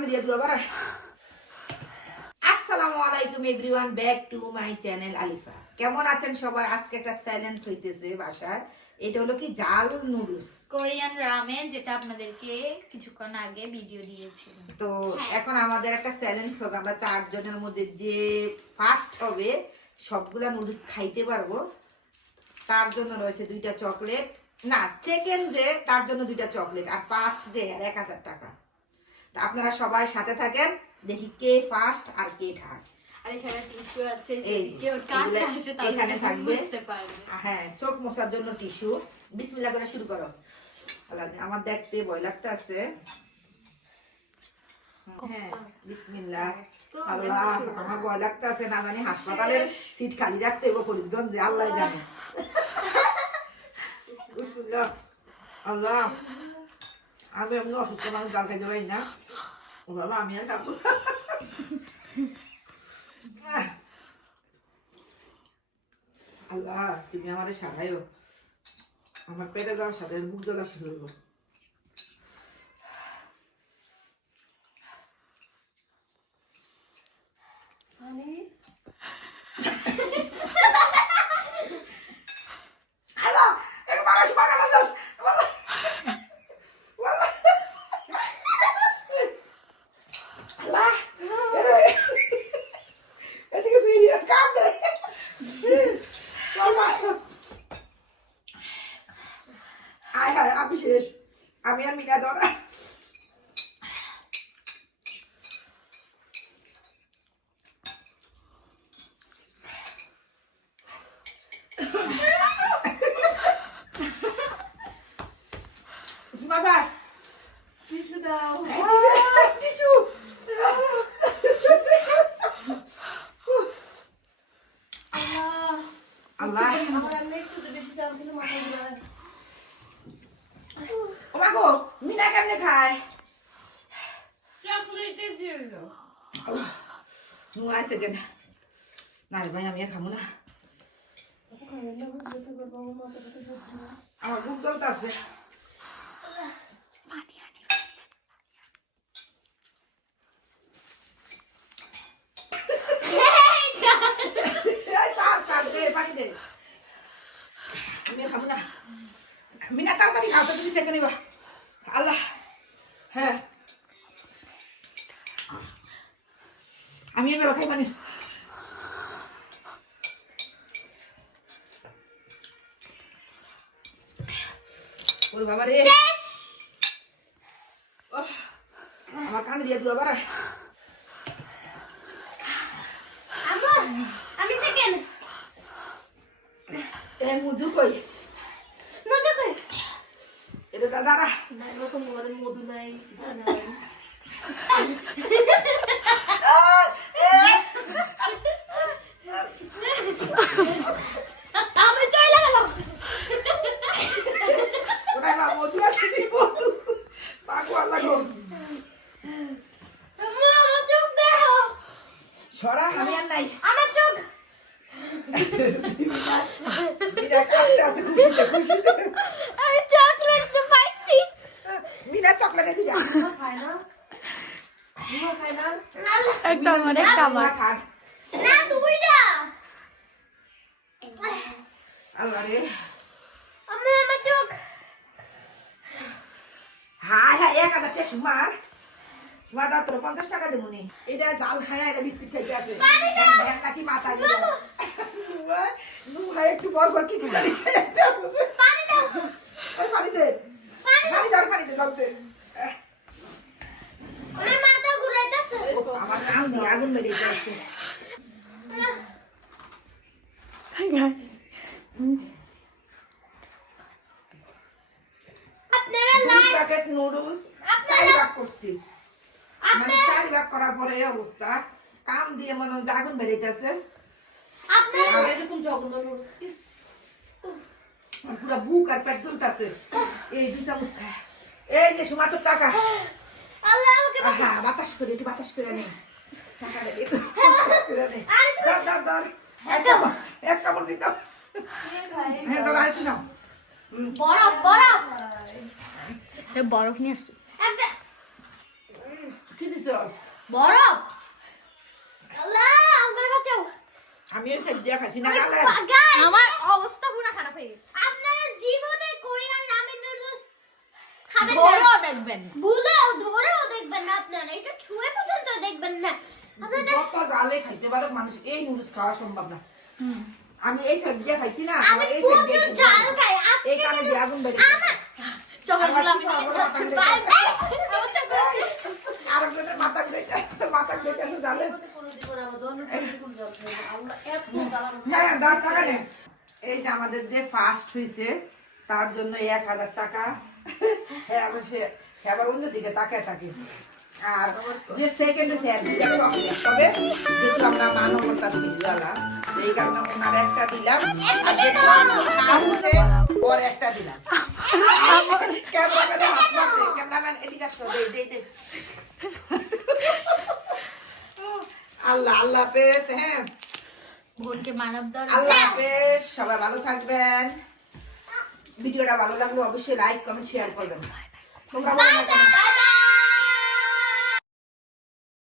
কানে দিয়ে দিও আবার। আসসালামু আলাইকুম everyone back to my channel Alifa. কেমন আছেন সবাই? আজকে একটা চ্যালেঞ্জ হইতেছে এটা হলো কি জাল নুডলস। কোরিয়ান রামেন যেটা আপনাদেরকে কিছুক্ষণ আগে ভিডিও দিয়েছিলাম তো এখন আমাদের একটা চ্যালেঞ্জ হবে। আমরা চারজনের মধ্যে যে ফার্স্ট হবে সবগুলা নুডলস খাইতে পারব। তার জন্য রয়েছে দুইটা চকলেট। না সেকেন্ড যে তার জন্য দুইটা চকলেট। আর ফার্স্ট যে আর এক হাজার টাকা। আপনারা সবাই সাথে থাকেন। দেখি কে ফার্স্ট আর কে থার্ড এখানে থাকবে। হ্যাঁ চোখ মোছার জন্য টিস্যু বিসমিল্লাহ করে শুরু করো। আমার দেখতে ভয় লাগতে আছে হ্যাঁ বিসমিল্লাহ। আল্লাহ আমার ভয় লাগতে না জানি হাসপাতালের সিট খালি রাখতে ফরিদগঞ্জে আল্লাহ জানে। আল্লাহ আমি এমনি অসুস্থ মানুষ জাল খাইতে পারি না। বাবা আমি আর খাব আল্লাহ তুমি আমারে সারাইও আমার পেটে যাওয়ার সাথে মুখ জ্বলা শুরু হলো হ্যালো এক মানুষ পাকা মানুষ আল্লাহ এদিকে ফিরিয়ে কাম দে বাবা আয় হায় আমি শেষ আমি আর মিনা ধরা দাস টিস্যু দাও। টিসু আল্লাহ। ও মা গো মিনা কেমনে খায়? চকলেটের জন্য নু আছে কেন? না রে ভাই আমি আর খাব না। আমার বুক চলতে আছে সার সার দে পানি দে আমি আর খাব না তো তুমি সেখানে বা। আল্লাহ। হ্যাঁ। আমি আর বাবা খাই পানি ওরে বাবা রে। আমার কানে দিয়ে দিও আবার আমি সেকেন্ড এ মুজু কই? এটা দাদারা। মধু নাই কিছু নাই। আমি চলে গেলাম। ওটাই মা মধু আছে নি মধু? পাগো আল্লাহ গো। আমার চোখ দেখো। সরা আমি আর নাই। আমার চোখ। কাঁদতে আছে খুশিতে খুশিতে। আমি চকলেট পাইছি মিনা চকলেটে না একটা আমার একটা আমার। না দুইটা আল্লাহ রে। আমি আমার চোখ। হাই হাই এক হাজার টাকা সুমার। সুমার দাও তোর পঞ্চাশ টাকা দেবো নি। এটা জাল খায় এটা বিস্কিট খাইতে আছে। হ্যাঁ নাকি মাথা গেল নু ভাই একটু বড় বড় কি খাই পানি দাও ওই পানি দে পানি দাও পানি দে জল দে আমার মাথা ঘুরাইতেছে আমার কান দিয়ে আগুন বেরিয়ে যাচ্ছে আপনারা দুই লাইক প্যাকেট নুডলস চার ভাগ করছি। মানে চার ভাগ করার পরে এই অবস্থা। কান দিয়ে মনে হচ্ছে আগুন বেরিয়েছে আপনারা এরকম জঘন্য নুডলস ইস আমার বুক আর পেট জ্বলতেছে। এই দুই চামচ খায় এই যে সুমা তোর টাকা। আল্লাহ আমাকে বাতাস করে একটু বাতাস করে নে টাকা দে, একটু বাতাস করে নে। ধর, ধর, ধর। এক কামড়, দিতাম হ্যাঁ ধর আর কি বরফ বরফ। বরফ নিয়ে আসছি। কি দিস বরফ। আল্লাহ আমার বাঁচাও। আমি দিয়া না আমার অবস্থা পুরো খারাপ হয়ে গেছে। আপনারা জীবনে কোরিয়ান রামেন নুডলস খাবেন না। দেখবেন না। ভুলেও ধরেও দেখবেন না আপনারা। এটা ছুঁয়ে পর্যন্ত দেখবেন না। যত খাইতে পারো মানুষ এই নুডলস খাওয়া সম্ভব না। আমি এই দিয়া খাইছি না এই দিয়ে কানে দিয়ে আগুন যে আমাদের যে ফার্স্ট হয়েছে তার জন্য এক হাজার টাকা। হ্যাঁ আবার সে হ্যাঁ, আবার অন্যদিকে তাকায় থাকে। আর যে সেকেন্ড হয়েছে এক দুটা চকলেট তবে যেহেতু আমরা মানবতা দিলাম এই কারণে ওনার একটা দিলাম আর যে থার্ড ওর একটা দিলাম। ক্যামেরাম্যানে হাত মারছে ক্যামেরাম্যান এদিকে আসো দে দে দে। আল্লাহ আল্লাহ হাফেজ হ্যাঁ। বোনকে মানব আল্লাহ হাফেজ সবাই ভালো থাকবেন। ভিডিওটা ভালো লাগলে অবশ্যই লাইক কমেন্ট শেয়ার করবেন। তোমরা